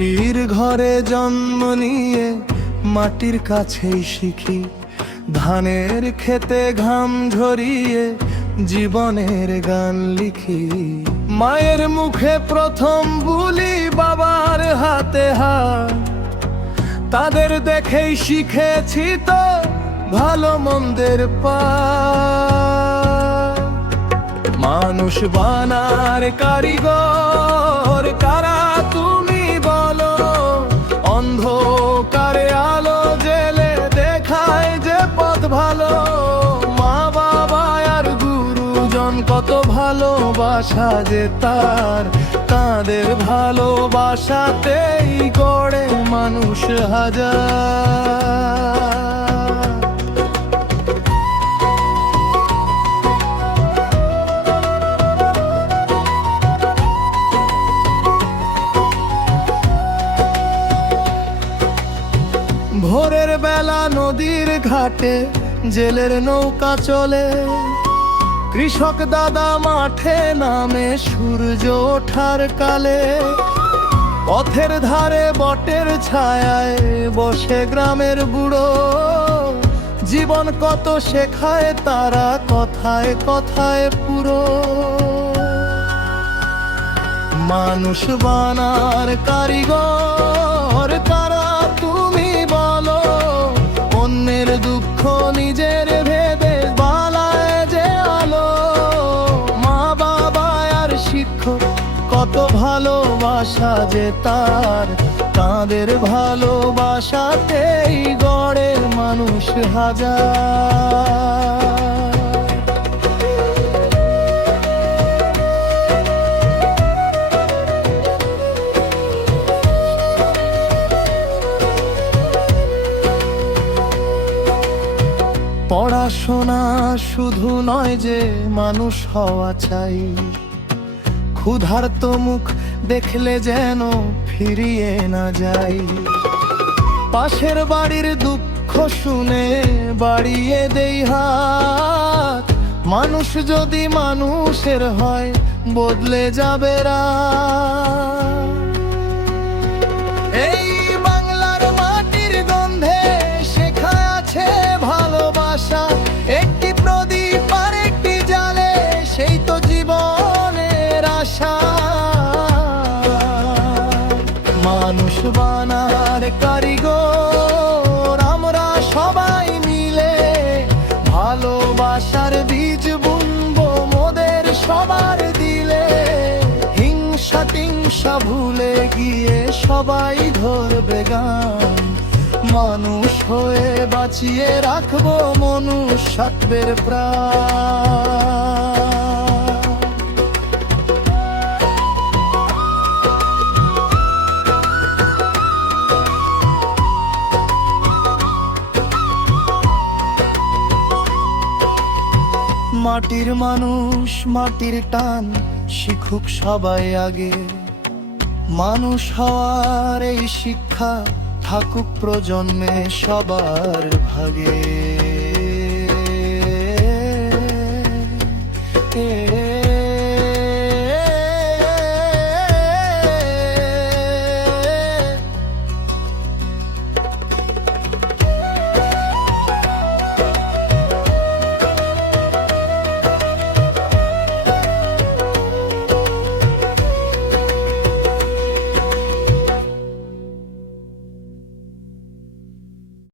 মাটির ঘরে জন্ম নিয়ে মাটির কাছেই শিখি, ধানের খেতে ঘাম ঝরিয়ে জীবনের গান লিখি। মায়ের মুখে প্রথম বুলি, বাবার হাতে হাত, তাদের দেখেই শিখেছি তো ভালো মন্দের পাঠ। মানুষ বানার কারিগর কারা তুমি বলো, অন্ধকারে আলো জেলে দেখায় যে পথ ভালো। মা বাবা আর গুরুজন কত ভালোবাসা যে তার, তাদের ভালোবাসাতেই গড়ে মানুষ হাজার। ভোরের বেলা নদীর ঘাটে জেলের নৌকা চলে, কৃষক দাদা মাঠে নামে সূর্য ওঠার কালে। পথের ধারে বটের ছায়ায় বসে গ্রামের বুড়ো, জীবন কত শেখায় তারা কথায় কথায় পুরো। মানুষ বানার কারিগর কারা তুমি বলো, অন্যের দুঃখ নিজের ভেবে বালায় যে আলো। মা বাবা আর শিক্ষক কত ভালোবাসা যে তার, তাদের ভালোবাসাতেই গড়ে মানুষ হাজার। পড়াশোনা শুধু নয় যে মানুষ হওয়া চাই, ক্ষুধার্ত মুখ দেখলে যেন ফিরিয়ে না যাই। পাশের বাড়ির দুঃখ শুনে বাড়িয়ে দেই হাত, মানুষ যদি মানুষের হয় বদলে যাবে রাত। এই বাংলার মাটির গন্ধে শেখা আছে ভালোবাসা, একটি প্রদীপ আর একটি জালে সেই তো জীবনের আশা। মানুষ বানার কারিগর আমরা সবাই মিলে, ভালোবাসার বীজ বুনবো মোদের সবার দিলে। হিংসা টিংসা ভুলে গিয়ে সবাই ধরবে গান, মানুষ হয়ে বাঁচিয়ে রাখবো মনুষ্যত্বের প্রাণ। মাটির মানুষ মাটির টান শিখুক সবাই আগে, মানুষ হওয়ার এই শিক্ষা থাকুক প্রজন্মে সবার ভাগে।